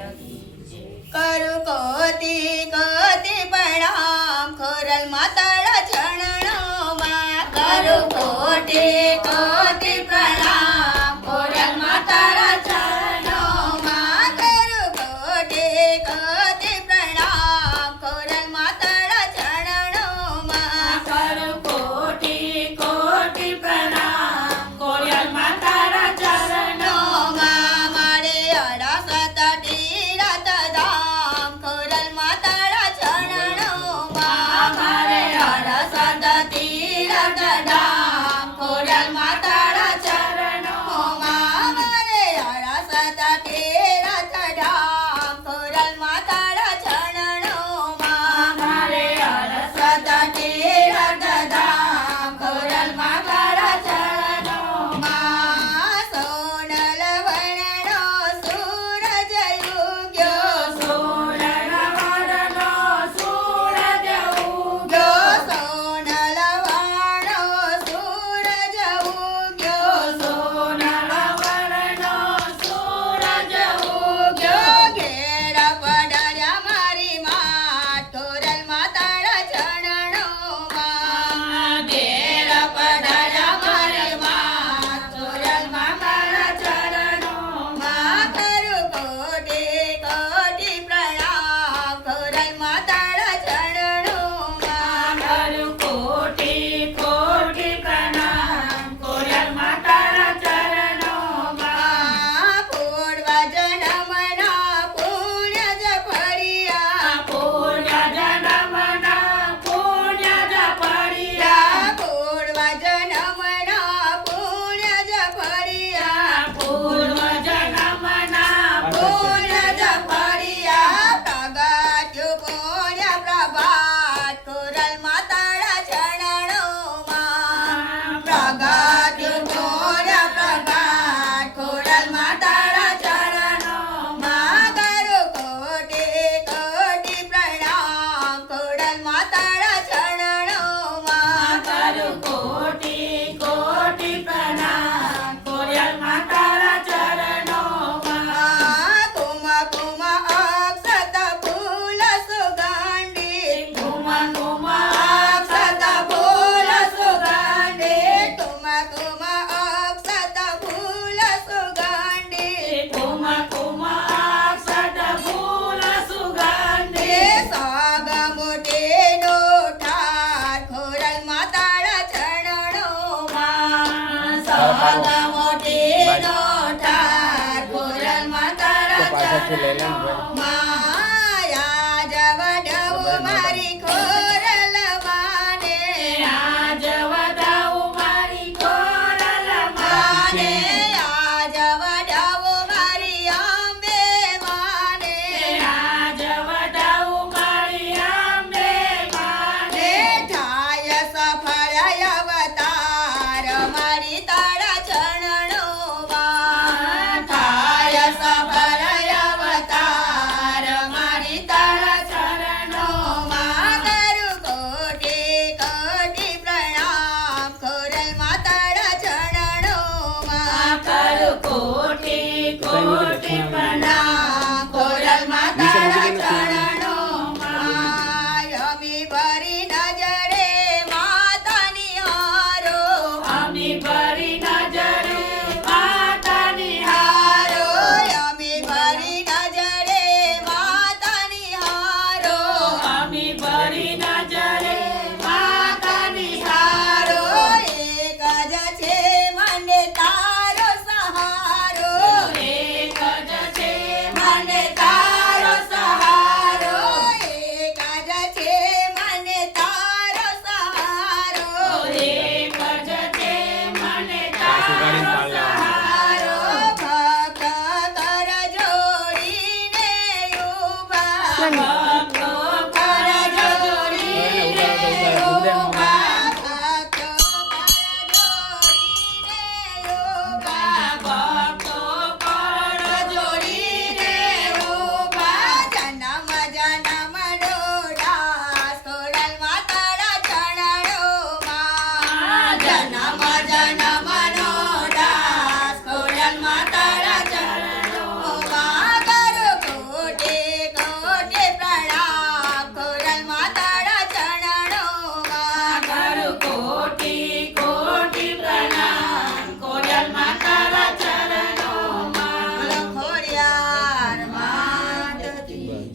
કરું કોટી કોટી પ્રણામ ખોરલ માતાના ચરણોમાં કરું કોટી કોટી પ્રણામ ખોરલ માતાના ચરણોમાં કરું કોટી કોટી પ્રણામ ખોરલ માતાના ચરણોમાં કરું કોટી કોટી પ્રણામ કોરલ માતાના ચરણોમાં. મારે અડાસત તીરથ ધામ ખોરલ માતાના ચરણોમાં મારે અડાસત તીરથ ધામ ખોરલ માતાના ચરણોમાં. મારે અડાસત તીરથ ધામ ખોરલ માતાના ચરણોમાં મારે અડાસત તીરથ ધામ ખોરલ માતાના ચરણોમાં. સોનલ વર્ણનો સૂરજ ઉગ્યો સોનલવર્ણનો સૂરજ ઉગ્યો ઉગ્યો. સોનલ વર્ણનો સૂરજ ઉગ્યો સોનલવર્ણનો સૂરજ ઉગ્યો. ઘેર પડાર્યા મારી માત ખોરલ માતાના ચરણોમાં ઘેર પધાર્યા મારી માં ખોરલ માતાના ચરણોમાં. કરું કોટી કોટી પ્રણામ ખોરલ માતાના ચરણોમાં કરું કોટી કોટી પ્રણામ ખોરલ માતાના ચરણોમાં. પૂર્વા જન્મના પુણ્ય જ ફળિયા પૂર્ય જન્મના પુણ્ય જ પડ્યા. પૂર્વા જન્મના પુણ્ય જ ફળિયા પૂર્વ જન્મના પુણ્ય જ ફળિયા પ્રગટ્યું પુણ્ય પ્રભાત ખોરલ માતાના ચરણોમાં પ્રગટ્યું પુણ્ય પ્રભાત ખોરલ માતાના ચરણોમાં કરું કોટી કોટી પ્રણામ ખોરલ માતાના ચરણોમાં કરું કોટી કોટી પ્રણામ ખોરલ માતાના ચરણોમાં. કુમ કુમ અક્ષત ફૂલ સુગંધી કુમ કુમ અક્ષત ફૂલ સુગંધી. કુમ કુમ અક્ષત ફૂલ સુગંધી કુમ કુમ અક્ષત ફૂલ સુગંધી. સાગ મોટેનો ઠાર ખોરલ માતાના ચરણોમાં સગ મોટીનો ઠાર ખોરલ માતાના ચરણોમાં. માયા જવડવું મારી ખોરલ માને આજ વધાવું મારી ખોરલ માને માને. આજ વડાવું મારી અંબે માને આજ વધાવું મારી અંબે માને. થાય સફળ અવતાર મારી તારા ચરણોમાં થાય સફળ અવતાર મારી તારા ચરણોમાં. કરું કોટી કોટી પ્રણામ ખોરલ માતાના ચરણોમાં કરું કોટી કોટી પ્રણામ ખોરલ માતાના ચરણોમાં. અમી ભરી નજરે માતાની હારો અમી ભરી નજરે માતાની હારો હારો. અમી ભરી નજરે માતાની હારો અમી ભરી નજરે માતાની હારો હારો. એક જ છે મને તારો સહારો એક જ છે મને તારો સહારો એક જ છે મને તારો સહારો એક જ છે મને તારો સહારો. ભક્ત કર જોડીને ઉભા